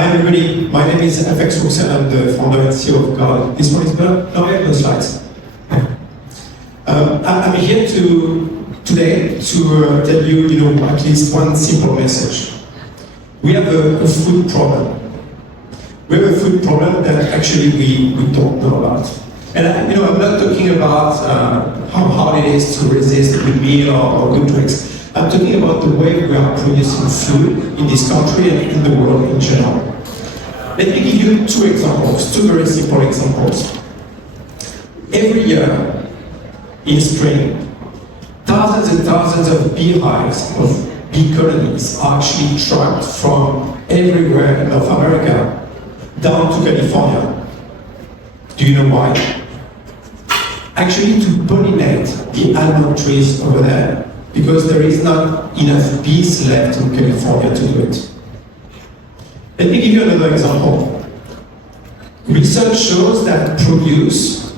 Hi everybody, my name is Rouxel. I'm the founder and CEO of Gardyn. This one is better? No, I have no slides. I'm here today to tell you, at least one simple message. We have a food problem. We have a food problem that actually we don't know about. And I'm not talking about how hard it is to resist a good meal or good drinks. I'm talking about the way we are producing food in this country and in the world in general. Let me give you two examples, two very simple examples. Every year in spring, thousands and thousands of beehives, of bee colonies, are actually trucked from everywhere in North America down to California. Do you know why? Actually, to pollinate the almond trees over there, because there is not enough bees left in California to do it. Let me give you another example. Research shows that produce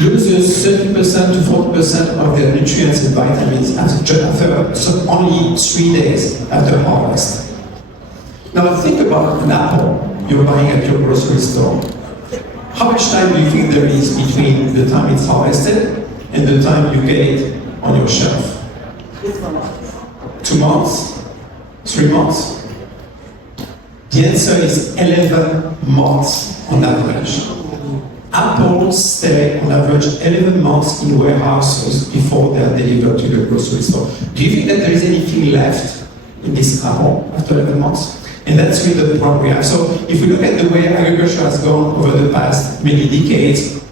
loses 30% to 40% of their nutrients and vitamins after only 3 days after harvest. Now think about an apple you're buying at your grocery store. How much time do you think there is between the time it's harvested and the time you get it on your shelf? 2 months? 3 months? The answer is 11 months on average. Apples stay on average 11 months in warehouses before they are delivered to the grocery store. Do you think that there is anything left in this apple after 11 months? And that's really the problem we have. So if we look at the way agriculture has gone over the past many decades,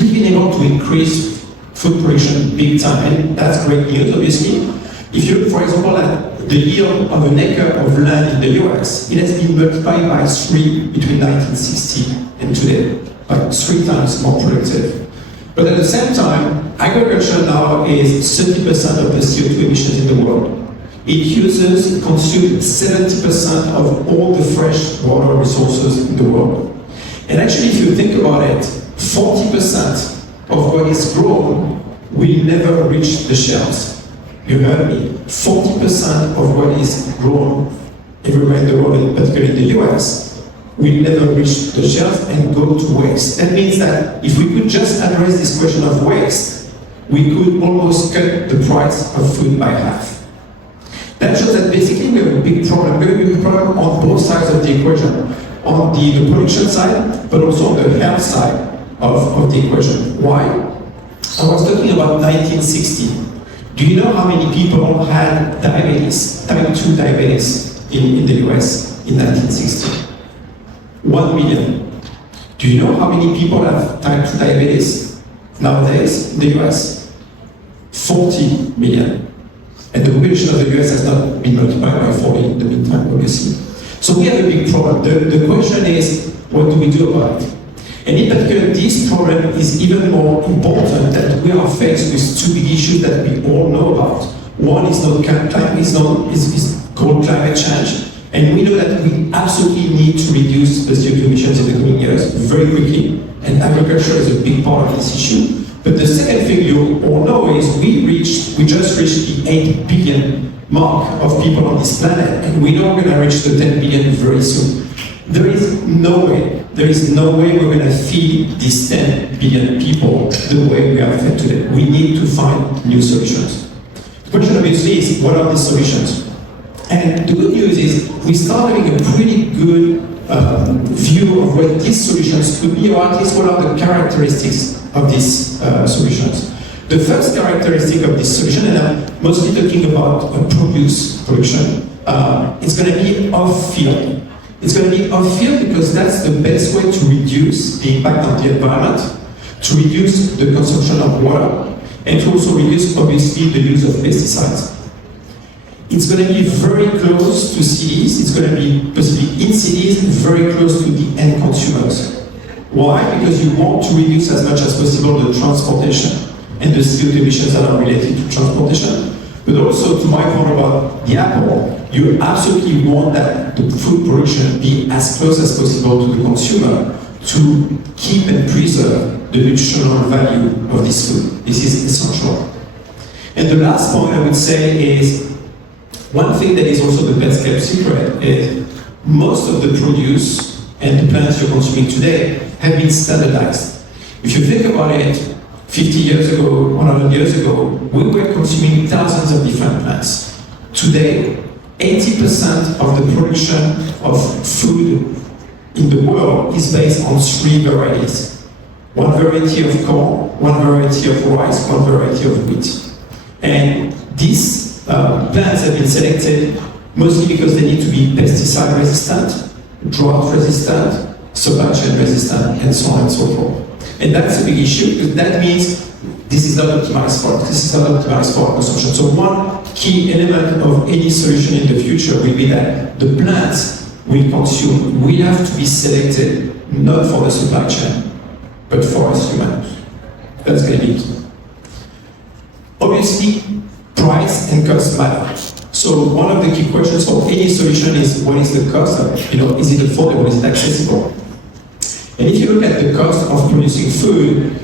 we've been able to increase food production big time, and that's great news, obviously. If you look, for example, at the yield of an acre of land in the US, it has been multiplied by 3 between 1960 and today, by 3 times more productive. But at the same time, agriculture now is 30% of the CO2 emissions in the world. It consumes 70% of all the fresh water resources in the world. And actually, if you think about it, 40% of what is grown will never reach the shelves. You heard me. 40% of what is grown everywhere in the world, and particularly in the US, will never reach the shelves and go to waste. That means that if we could just address this question of waste, we could almost cut the price of food by half. That shows that basically we have a big problem. We have a big problem on both sides of the equation, on the production side, but also on the health side of the equation. Why? I was talking about 1960. Do you know how many people had diabetes, type 2 diabetes in the US in 1960? 1 million. Do you know how many people have type 2 diabetes nowadays in the US? 40 million. And the population of the US has not been multiplied by 40 in the meantime, obviously. So we have a big problem. The question is, what do we do about it? And in particular, this problem is even more important that we are faced with 2 big issues that we all know about. One is called climate change. And we know that we absolutely need to reduce the CO2 emissions in the coming years very quickly. And agriculture is a big part of this issue. But the second thing you all know is we just reached the 8 billion mark of people on this planet, and we know we're going to reach the 10 billion very soon. There is no way we're going to feed these 10 billion people the way we are fed today. We need to find new solutions. The question obviously is, what are these solutions? And the good news is we start having a pretty good view of what these solutions could be, or at least what are the characteristics of these solutions. The first characteristic of this solution, and I'm mostly talking about production, it's going to be off-field. It's going to be off-field because that's the best way to reduce the impact on the environment, to reduce the consumption of water, and to also reduce, obviously, the use of pesticides. It's going to be very close to cities. It's going to be possibly in cities, very close to the end consumers. Why? Because you want to reduce as much as possible the transportation and the CO2 emissions that are related to transportation. But also, to my point about the apple, you absolutely want that the food production be as close as possible to the consumer to keep and preserve the nutritional value of this food. This is essential. And the last point I would say is, one thing that is also the best kept secret is most of the produce and the plants you're consuming today have been standardized. If you think about it, 50 years ago, 100 years ago, we were consuming thousands of different plants. Today, 80% of the production of food in the world is based on 3 varieties. One variety of corn, one variety of rice, one variety of wheat. And these plants have been selected mostly because they need to be pesticide resistant, drought resistant, supply chain resistant, and so on and so forth. And that's a big issue, because that means this is not optimized for consumption. So one key element of any solution in the future will be that the plants we consume will have to be selected not for the supply chain, but for us humans. That's going to be key. Obviously, price and cost matter. So one of the key questions for any solution is, what is the cost of it? Is it affordable? Is it accessible? And if you look at the cost of producing food,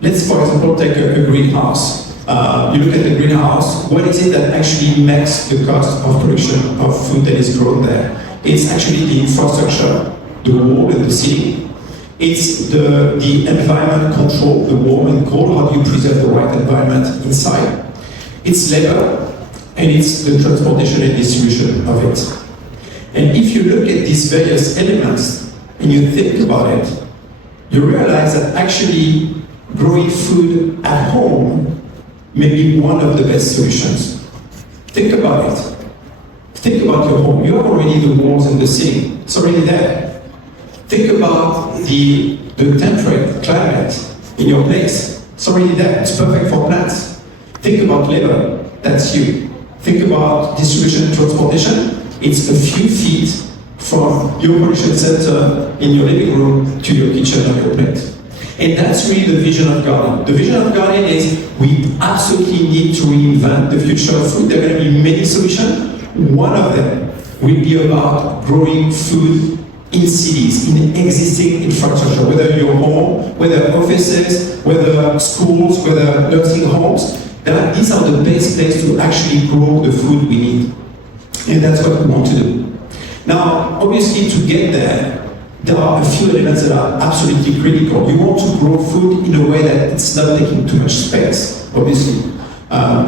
let's, for example, take a greenhouse. You look at the greenhouse, what is it that actually makes the cost of production of food that is grown there? It's actually the infrastructure, the wall and the ceiling. It's the environment control, the warm and cold, how do you preserve the right environment inside. It's labor, and it's the transportation and distribution of it. And if you look at these various elements, and you think about it, you realize that actually growing food at home may be one of the best solutions. Think about it. Think about your home. You have already the walls and the ceiling. It's already there. Think about the temperate climate in your place. It's already there. It's perfect for plants. Think about labor. That's you. Think about distribution and transportation. It's a few feet from your production center in your living room to your kitchen or your plate. And that's really the vision of Gardyn. The vision of Gardyn is we absolutely need to reinvent the future of food. There are going to be many solutions. One of them will be about growing food in cities, in existing infrastructure, whether your home, whether offices, whether schools, whether nursing homes. These are the best places to actually grow the food we need. And that's what we want to do. Now, obviously, to get there are a few elements that are absolutely critical. You want to grow food in a way that it's not taking too much space, obviously.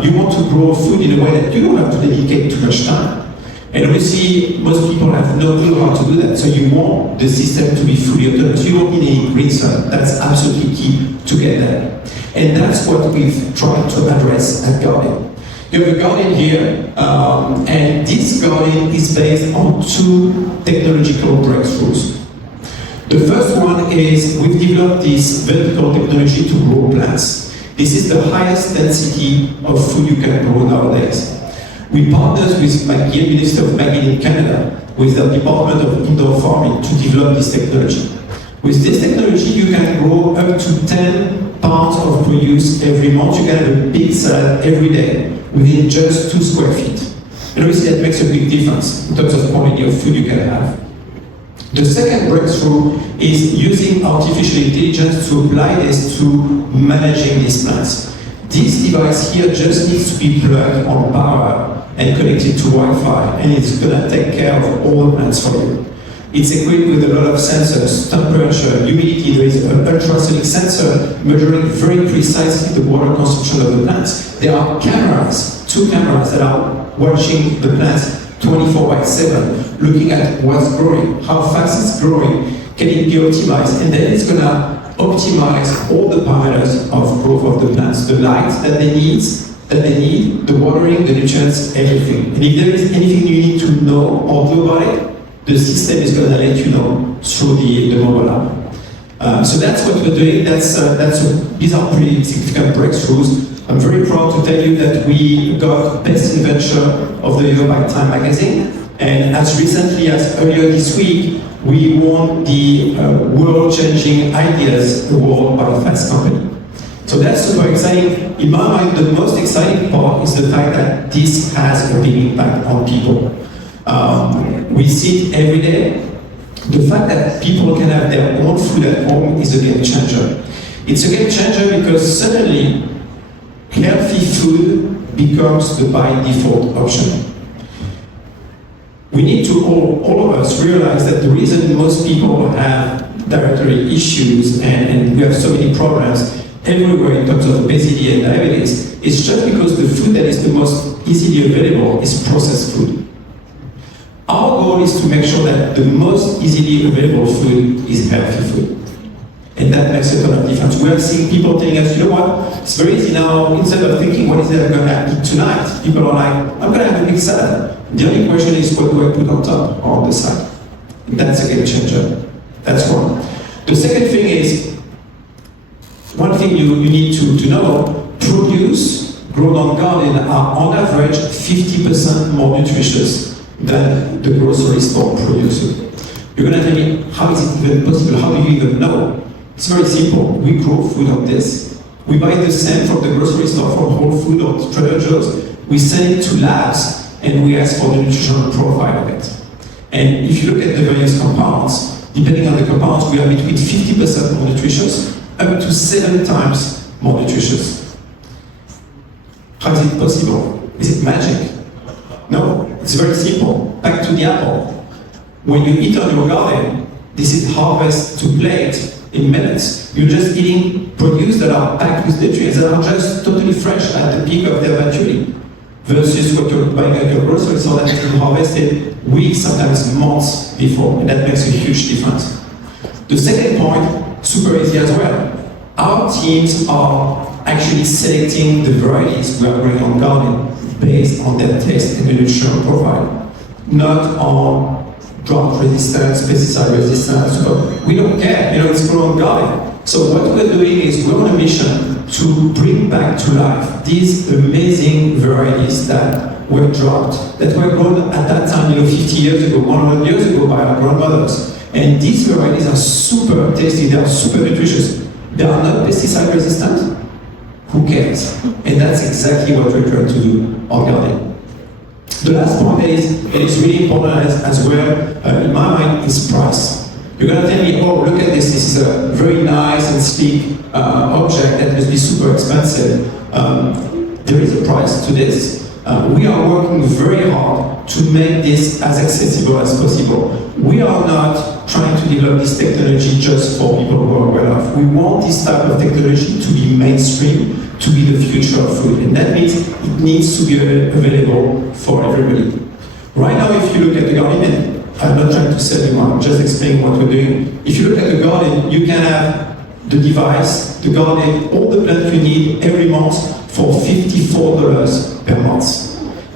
You want to grow food in a way that you don't have to dedicate too much time. And obviously, most people have no clue how to do that. So you want the system to be fully autonomous. You don't need any green sun. That's absolutely key to get there. And that's what we've tried to address at Gardyn. You have a Gardyn here, and this Gardyn is based on 2 technological breakthroughs. The first one is we've developed this vertical technology to grow plants. This is the highest density of food you can grow nowadays. We partnered with McGill, Minister of McGill in Canada, with the Department of Indoor Farming to develop this technology. With this technology, you can grow up to 10 pounds of produce every month. You can have a big salad every day within just 2 square feet. And obviously that makes a big difference in terms of quality of food you can have. The second breakthrough is using artificial intelligence to apply this to managing these plants. This device here just needs to be plugged on power and connected to Wi-Fi, and it's going to take care of all the plants for you. It's equipped with a lot of sensors, temperature, humidity. There is an ultrasonic sensor measuring very precisely the water consumption of the plants. There are cameras, 2 cameras that are watching the plants 24/7, looking at what's growing, how fast it's growing, can it be optimized, and then it's going to optimize all the parameters of growth of the plants, the light that they need, the watering, the nutrients, everything. And if there is anything you need to know or do about it, the system is going to let you know through the mobile app. So that's what we're doing. These are pretty significant breakthroughs. I'm very proud to tell you that we got Best Invention of the Year by Time magazine, and as recently as earlier this week, we won the World-Changing Ideas Award by the FACC company. So that's super exciting. In my mind, the most exciting part is the fact that this has a big impact on people. We see it every day. The fact that people can have their own food at home is a game changer. It's a game changer because suddenly healthy food becomes the by default option. we need to all of us realize that the reason most people have dietary issues and we have so many problems everywhere in terms of obesity and diabetes is just because the food that is the most easily available is processed food. Our goal is to make sure that the most easily available food is healthy food. And that makes a ton of difference. We are seeing people telling us, you know what, it's very easy now, instead of thinking what is it I'm going to eat tonight, people are like, I'm going to have a big salad. The only question is, what do I put on top or on the side? That's a game changer. That's one. The second thing is, one thing you need to know, produce grown on garden are on average 50% more nutritious than the grocery store produce. You're going to tell me, how is it even possible? How do you even know? It's very simple. We grow food on this. We buy the same from the grocery store, from Whole Foods or Trader Joe's. We send it to labs and we ask for the nutritional profile of it. And if you look at the various compounds, depending on the compounds, we are between 50% more nutritious up to 7 times more nutritious. How is it possible? Is it magic? No, it's very simple. Back to the apple. When you eat on your garden, this is harvest to plate in minutes. You're just eating produce that are packed with nutrients that are just totally fresh at the peak of their maturity, versus what you're buying at your grocery store that has been harvested weeks, sometimes months before, and that makes a huge difference. The second point, super easy as well. Our teams are actually selecting the varieties we are growing on garden based on their taste and the nutritional profile, not on drought resistance, pesticide resistance. So we don't care, it's grown garden. So what we're doing is we're on a mission to bring back to life these amazing varieties that were dropped, that were grown at that time, 50 years ago, 100 years ago by our grandmothers. And these varieties are super tasty, they are super nutritious. They are not pesticide resistant. Who cares? And that's exactly what we're trying to do on garden. The last point is, and it's really important as well, in my mind, is price. You're going to tell me, oh, look at this is a very nice and sleek object that must be super expensive. There is a price to this. We are working very hard to make this as accessible as possible. We are not trying to develop this technology just for people who are well off. We want this type of technology to be mainstream, to be the future of food. And that means it needs to be available for everybody. Right now, if you look at the garden, and I'm not trying to sell you, I'm just explaining what we're doing. If you look at the garden, you can have the device, the garden, all the plants you need every month for $54 per month.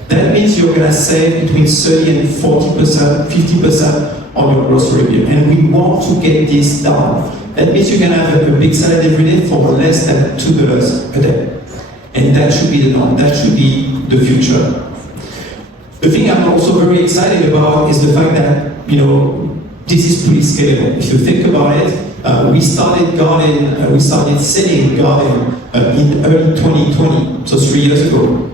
That means you're going to save between 30 and 40%, 50% on your grocery bill. And we want to get this down. That means you can have a big salad every day for less than $2 a day. And that should be the norm. That should be the future. The thing I'm also very excited about is the fact that, this is pretty scalable. If you think about it, we started selling Gardyn in early 2020, so 3 years ago.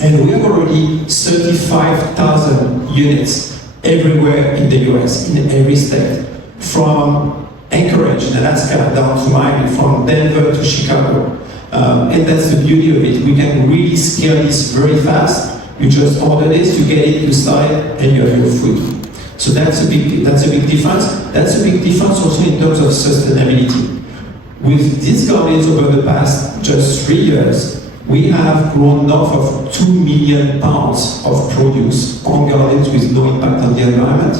And we have already 35,000 units everywhere in the US, in every state, from Anchorage, Alaska, down to Miami, from Denver to Chicago. And that's the beauty of it. We can really scale this very fast. You just order this, you get it, you start it, and you have your food. So that's a big difference. That's a big difference also in terms of sustainability. With these gardens over the past just 3 years, we have grown north of 2 million pounds of produce on gardens with no impact on the environment.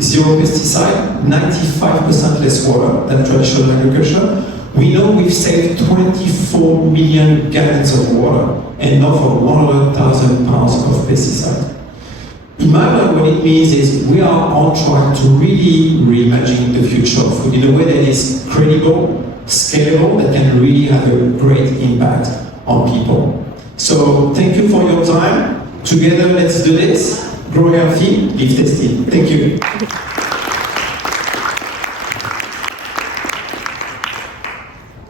Zero pesticide, 95% less water than traditional agriculture. We know we've saved 24 million gallons of water and north of 100,000 pounds of pesticide. In my mind, what it means is we are on track to really reimagine the future of food in a way that is credible, scalable, that can really have a great impact on people. So thank you for your time. Together, let's do this. Grow healthy, live tasty. Thank you.